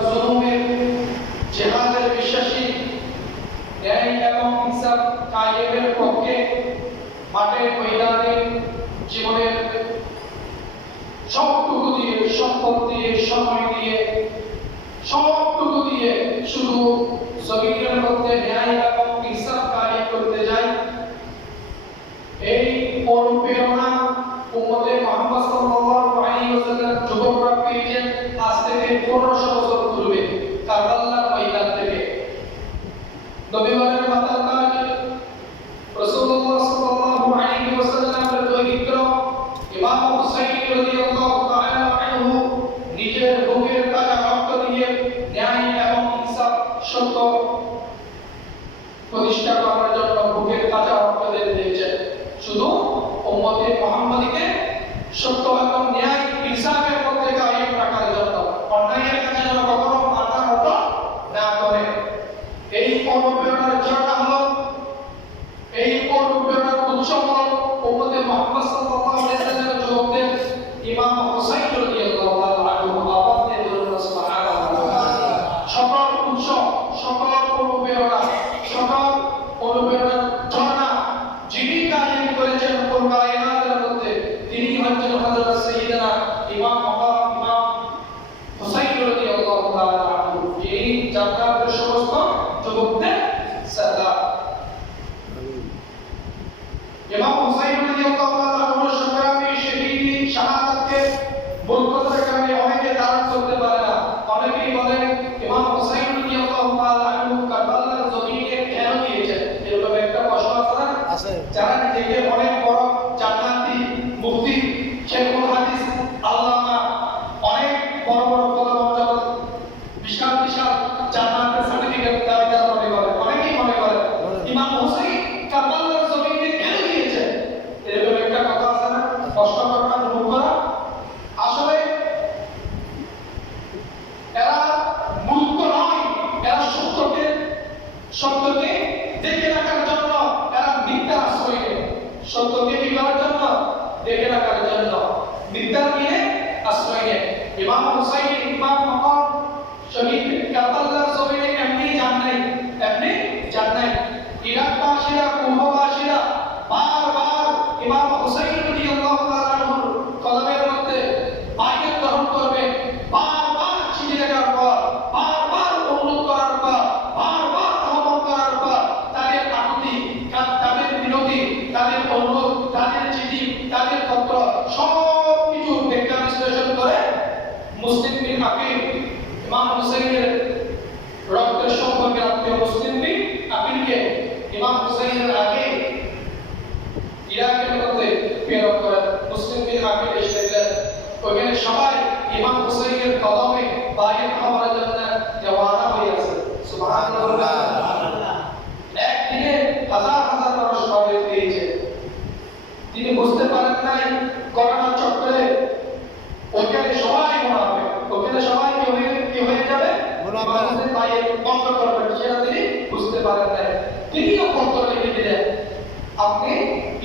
জুলুমের জিহাদের বিশ্বাসী ন্যায় এবং ইনসাফ কায়েমের পক্ষে মাঠে ময়দানে জীবনের সবটুকু দিয়ে সম্পদ দিয়ে সময় দিয়ে সবটুকু দিয়ে শুধু জমিনের মধ্যে ন্যায় এবং ইনসাফ কায়েম করতে যাই। এই অনুপ্রেরণা উম্মতে মুহাম্মদ সাল্লাল্লাহু আলাইহি ওয়াসাল্লাম যুবকরা পেয়েছেন আজ থেকে 1500 বছর পূর্বে কারবালার ময়দান থেকে। নবীওয়ালার মাতাল তাজ রাসূলুল্লাহ সাল্লাল্লাহু আলাইহি ওয়াসাল্লামের দৈহিত্র ইমাম হুসাইন রাদিয়াল্লাহু তাআলা আনহু নিজের বুকের তাজা রক্ত দিয়ে ন্যায় এবং ইনসাফ সত্য প্রতিষ্ঠা করার জন্য বুকের তাজা রক্ত দিয়েছেন। শুধু উম্মতে মুহাম্মাদীকে সত্য এবং ন্যায় ইনসাফের মধ্যে কায়েম রাখার জন্য, অন্যায়ের কাছে যেন কখনো মাথা নত না করে। এই অনুপ্রেরণার ঝর্ণা হলো, এই অনুপ্রেরণার উৎস হলো উম্মতে মুহাম্মদ সাল্লাল্লাহু আলাইহি ওয়াসাল্লামের যুবকদের ইমাম হুসাইন রাদিয়াল্লাহু আনহু। আওয়াজ দিয়ে বলুন সুবহানাল্লাহ। সকল উৎস, সকল অনুপ্রেরণা, সকল অনুপ্রেরণার ঝর্ণা যিনি কায়েম করেছেন পুরো কায়নাতের মধ্যে, তিনি হচ্ছেন হযরত সাইয়্যিদনা ইমাম হুসাইন রাদিয়াল্লাহু তাআলা আনহু, যিনি জান্নাতের সমস্ত যুবকদের সরদার। ইমাম হুসাইন রাদিয়াল্লাহু তাআলা আনহু সংগ্রামী শহীদি শাহাদাতকে বরকতের কারণে অনেকে ধারণ করতে পারে না। অনেকেই বলেন ইমাম হুসাইন রাদিয়াল্লাহু তাআলা আনহু কারবালার জমিনে কেন দিয়েছেন, এরকম একটা প্রশ্ন আছে। যারা নিজেকে অনেক বড় জান্নাতি মুফতি শেখুল হাদিস আল্লামা অনেক বড় বড় পদমর্যাদা বিশাল বিশাল জান্নাতের সার্টিফিকেট দাবিদার মনে করে, অনেকেই মনে করে ইমাম হুসাইন কারবালার জমিনে কেন দিয়েছে, এরকম একটা কথা আছে না, প্রশ্ন করা মুখ করা। আসলে এরা মূর্খ নয়, এরা সত্যকে দেখে রাখার জন্য এরা মিথ্যা আশ্রয় নেয়। সত্যকে কি করার জন্য? দেখে রাখার জন্য মিথ্যার নিয়ে আশ্রয় নেয়। ইমাম হুসাইন ইমাম মাকাম শহীদ কারবালার জমিনে এমনি যান নাই। ইরাকবাসীরা, কুফাবাসীরা বারবার ইমাম হুসাইন রাদিয়াল্লাহু তাআলা আনহুর কদমের মধ্যে বাইয়াত গ্রহণ করবে, বারবার চিঠি লেখার পর, বারবার অনুরোধ করার পর, বারবার আহ্বান করার পর তাদের আকুতি, তাদের বিনতি, তাদের অনুরোধ, তাদের চিঠি, তাদের পত্র সব কিছু ব্যাখ্যা বিশ্লেষণ করে মুসলিম বিন আকিল ইমাম হুসাইনের রক্তের সম্পর্কে আত্মীয় মুসলিম বিন আকিলকে ইমাম হুসাইনের আগে ইরাকের মধ্যে প্রেরণ করেন। মুসলিম বিন আকিল এসেছিলেন, ওখানে সবাই ইমাম হুসাইনের কদমে বাইয়াত হওয়ার জন্য দেওয়ানা হয়ে আছে। সুবহানাল্লাহ। একদিনে হাজার হাজার মানুষ বাইয়াত পেয়েছে। তিনি বুঝতে পারেন নাই করোনা চক্রে ওখানে সবাই মুনাফিক, ওখানে সবাই কি হয়ে যাবে, মুনাফিকদের বাইয়াত বন্ধ করবে, সেটা তিনি বুঝতে পারেন নাই। তিনিও পত্র লিখে দিলেন, আপনি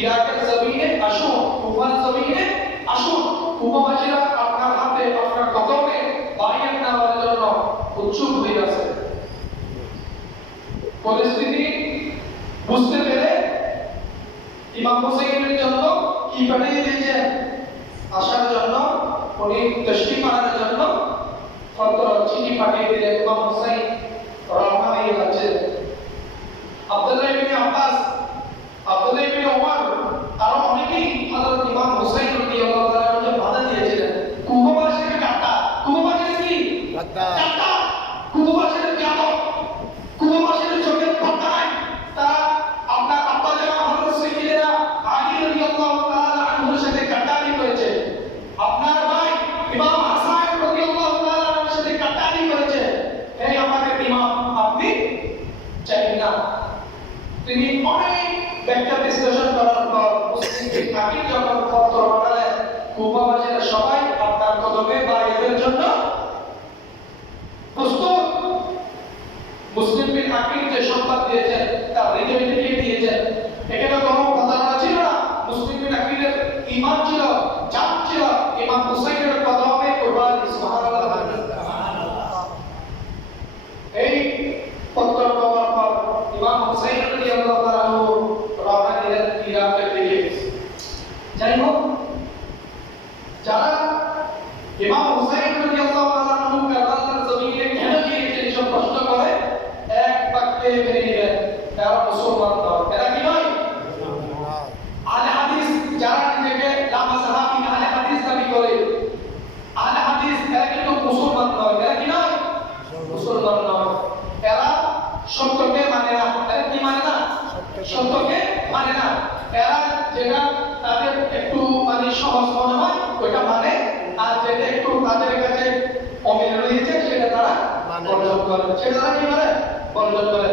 ইরাকের জমিনে আসুন, কুফার জমিনে আসুন, কুফাবাসীরা আপনার হাতে, আপনার কদমে বাইয়াত নেওয়ার জন্য উৎসুক হয়ে আছে। পরিস্থিতি বুঝতে পেরে ইমাম হুসাইনের জন্য কি পাঠিয়ে দিয়েছেন, আসার জন্য, উনি তশরিফ আনার জন্য পত্র চিঠি পাঠিয়ে দিলেন। ইমাম হুসাইন রওনা হয়ে যাচ্ছেন। আব্দুল্লাহ ইবনে আব্বাস, আব্দুল্লাহ ইবনে ওমর আরো অনেকেই হযরত ইমাম হুসাইন রাদিয়াল্লাহু তাআলা আনহুকে বাধা দিয়েছিলেন। কুফাবাসীর কাটা, কুফাবাসীর কি কাটা, কুফাবাসীর জাদব, কুফাবাসীর চোখের পাতা নাই। তারা আপনার আব্বা জান হযরত সাইয়্যিদনা আলী রাদিয়াল্লাহু তাআলা আনহুর সাথে কাটারি করেছে। আপনার ভাই ইমাম হাসান রাদিয়াল্লাহু তাআলা আনহুর সাথে কাটারি করেছে। এই আমাদের ইমাম, আপনি চাই না। তিনি অনেক ব্যাখ্যা বিশ্লেষণ করার পর মুসলিম বিন আকিল যখন পত্র পাঠালেন, কুফাবাসীরা সবাই আপনার কদমে বাইয়াতের জন্য প্রস্তুত। মুসলিম বিন আকিল যে সংবাদ দিয়েছেন তার হৃদয় থেকে দিয়েছেন, এখানে কোনো প্রতারণা ছিল না। মুসলিম বিন আকিলের ঈমান ছিল, জান ছিল ইমাম হুসাইনের কদমে কুরবানি। সুবহানাল্লাহ। মুসলমান নয়। এরা সত্যকে মানে না। এরা কি মানে না? সত্যকে মানে না। এরা যেটা তাদের একটু মানে সহজ মনে হয় ওইটা মানে, আর যেটা একটু তাদের কাছে অমিল রয়েছে সেটা তারা বর্জন করে। সেটা তারা কি করে? বর্জন করে।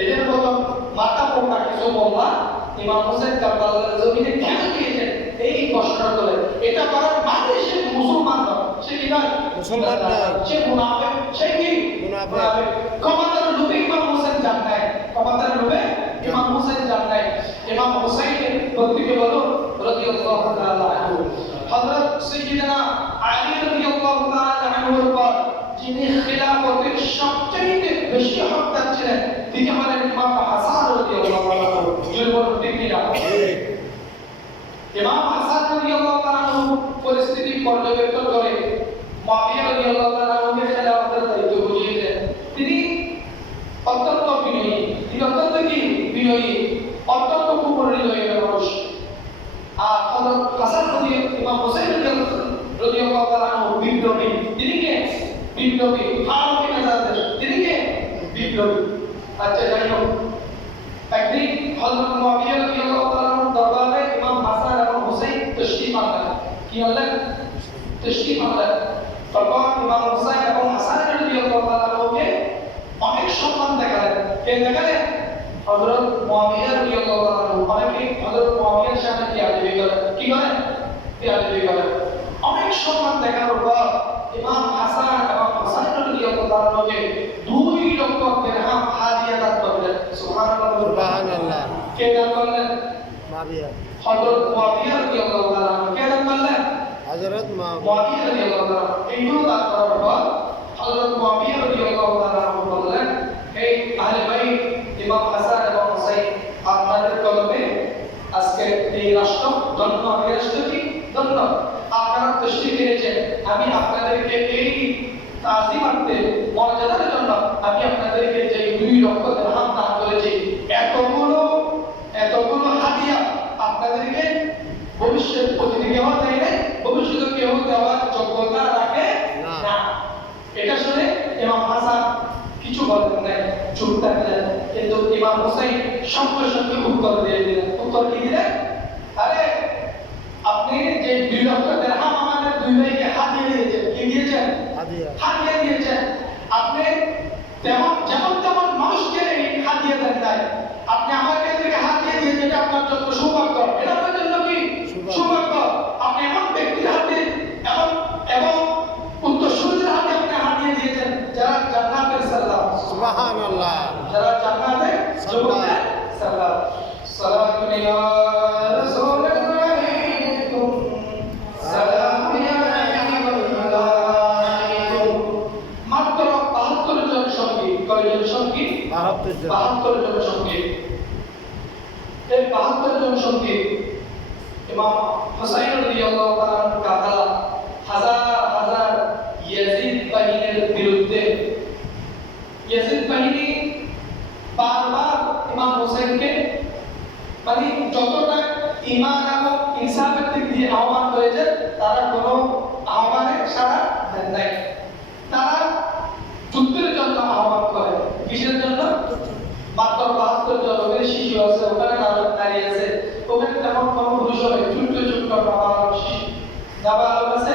এই যে প্রথম মাথা পোকা কিছু বললাম, ইমাম হোসেন কারবালার জমিনে কেন দিয়েছেন এই প্রশ্নটা করে। এটা করার মানে সে মুসলমান নয়, সে কি নয়? মুসলমান নয়, সে মুনাফিক। সে কি? মুনাফিক। ক্ষমতার লোভে ইমাম হোসেন যান নাই, ক্ষমতার লোভে ইমাম হোসেন যান নাই। ইমাম হোসেনের প্রত্যেকে বলো রাদিয়াল্লাহু তাআলা আনহু। হযরত সাইয়্যিদনা আলী রাদিয়াল্লাহু তাআলা আনহুর পর যিনি খিলাফতের সবচেয়ে বেশি হকদার ছিলেন তিনি হলেন ইমাম হাসান রাদিয়াল্লাহু আনহু। জুলবুল ফিকিরা ইমাম হাসান রাদিয়াল্লাহু তাআলা আনহু পরিস্থিতি পর্যবেক্ষণ করে মুআবিয়া রাদিয়াল্লাহু তাআলা আনহুকে খিলাফতের দায়িত্ব বুঝিয়ে দেন। তিনি অত্যন্ত বিনয়ী, তিনি অত্যন্ত কি? বিনয়ী, অত্যন্ত কুপরিণয় মানুষ। আর হযরত হাসান ইমাম হোসেন রাদিয়াল্লাহু তাআলা আনহু বিপ্লবী। তিনি কে? বিপ্লবী। ফারুকী মেজাজের। তিনি কে? বিপ্লবী। আচ্ছা যাই হোক, একদিন হযরত মুআবিয়া রাদিয়াল্লাহু তাআলা আনহু দরবারে ইমাম হাসান এবং হোসেন তশরীফ আনলেন। কি আনলেন? তশরীফ আনলেন। তখন ইমাম হোসেন এবং হাসান রাদিয়াল্লাহু তাআলা আনহুকে অনেক সম্মান দেখালেন। কে দেখালেন? হযরত মুআবিয়া রাদিয়াল্লাহু তাআলা আনহু। অনেকে হযরত মুআবিয়ার সামনে কি আদবি করেন? কি করেন? কি আদবি করেন? অনেক সম্মান দেখানোর পর ইমাম হাসান এবং হোসেন রাদিয়াল্লাহু তাআলা আনহুকে 2 লক্ষ দিরহাম হাদিয়া দান করলেন। সুবহানাল্লাহ, সুবহানাল্লাহ। কে দান করলেন? মুআবিয়া। হযরত মুআবিয়া রাদিয়াল্লাহু তাআলা আনহু কে দান করলেন? হযরত মুআবিয়া রাদিয়াল্লাহু তাআলা। এইগুলো দান করার পর হযরত মুআবিয়া রাদিয়াল্লাহু তাআলা আনহু বললেন, হে আহলে বাইত ইমাম হাসান এবং হোসেন, আপনাদের কলমে আজকে এই রাষ্ট্র ধন্য। এই রাষ্ট্র কি? ধন্য। আপনারা তশরীফ এনেছেন, আমি আপনাদেরকে এই তাজিমাতে মর্যাদার জন্য আমি আপনাদেরকে যে 2 লক্ষ দিরহাম দান করেছি, এতগুলো হাদিয়া আপনাদেরকে ভবিষ্যৎ প্রতিদিন কেউ দেয় না, ভবিষ্যতে কেউ দেওয়ার যোগ্যতা রাখে না। এটা শুনে ইমাম হাসান কিছু বলেন নাই, চুপ থাকলেন। কিন্তু ইমাম হোসেন সঙ্গে সঙ্গে উত্তর দিয়ে দিলেন। উত্তর কি দিলেন? আরে আপনি যে 2 লক্ষ দিরহাম আমাদের 2 ভাইকে হাদিয়া দিয়েছেন, কি দিয়েছেন? হাদিয়া দিয়েছেন। আপনি যেমন তেমন মানুষকে এই হাদিয়া দেন নাই, আপনি আমাকে থেকে হাদিয়া দিয়েছেন, এটা আপনার জন্য সৌভাগ্য। এটা আপনার জন্য কি? সৌভাগ্য। আপনি এমন ব্যক্তির হাতে এবং উত্তরসূরিদের হাতে আপনি হাদিয়া দিয়েছেন যারা জান্নাতের সালাম। সুবহানাল্লাহ। যারা জান্নাতের সালাম। সালাতুন ইয়া রাসূলুল্লাহ আলাইকুম, সালাম ইয়া আলাইকুম। মাত্র 72 জন সঙ্গী। কয়জন সঙ্গী? 72 জন সঙ্গী। এই 72 জন সঙ্গী ইমাম হুসাইন রাদিয়াল্লাহু তাআলা কাফেলা হাজার হাজার ইয়াজিদ বাহিনীর বিরুদ্ধে। ইয়াজিদ বাহিনী বারবার ইমাম হোসেনকে মানে যতটা ঈমান এবং ইনসাফের দিক দিয়ে আহ্বান করেছে, তারা কোনো আহ্বানে সাড়া দেন নাই। তারা যুদ্ধের জন্য আহ্বান করে। কিসের জন্য? মাত্র 72 জন। ওখানে শিশু আছে, ওখানে নারী আছে, ওখানে তেমন কোনো পুরুষ হবে, ছোট্ট ছোট্ট নাবালক শিশু নাবালক আছে।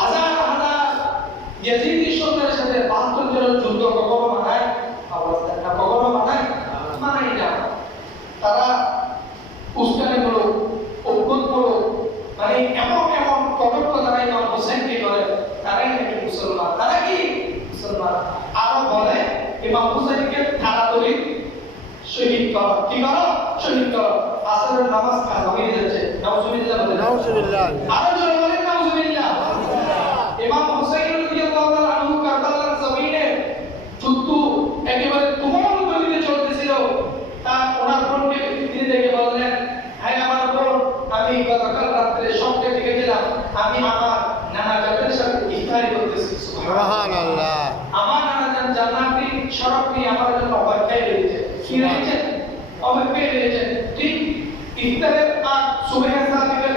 হাজার হাজার ইয়াজিদি সৈন্যের সাথে 72 জনের যুদ্ধ কখনো মানায়? অবস্থা না, কখনো মানায়? মানায় না। তারা উস্কানিমূলক, অভ্যুত্থানমূলক, মানে এমন কটক্ষ তারা ইমাম হোসেনকে করে, তারাই নাকি মুসলমান। তারা কি? মুসলমান। আরো বলে ইমাম হোসেনকে তাড়াতাড়ি শহীদ করো। কি করো? শহীদ করো। আসরের নামাজ কাজা হয়ে যাচ্ছে। নাউজুবিল্লাহ বলে। নাউজুবিল্লাহ। আরো জোরে বলেন নাউজুবিল্লাহ। ইমাম হোসেন রাদিয়াল্লাহু তাআলা আনহু কারবালার জমিনে যুদ্ধ একেবারে তুমুল গতিতে চলতেছিল। তার ওনার বোনকে তিনি দেখে বললেন, হে আমার বোন, আমি গতকাল রাতে স্বপ্নে দেখেছিলাম আমি আমার নানা জাতের সাথে ইফতারি করতেছি। সুবহানাল্লাহ। আমার নানা জান জান্নাতি শরফ নিয়ে আমার জন্য অপেক্ষায় রয়েছে। কি রয়েছে? অপেক্ষায় রয়েছে। ঠিক ইফতারের আগ সুবহে সাদিকের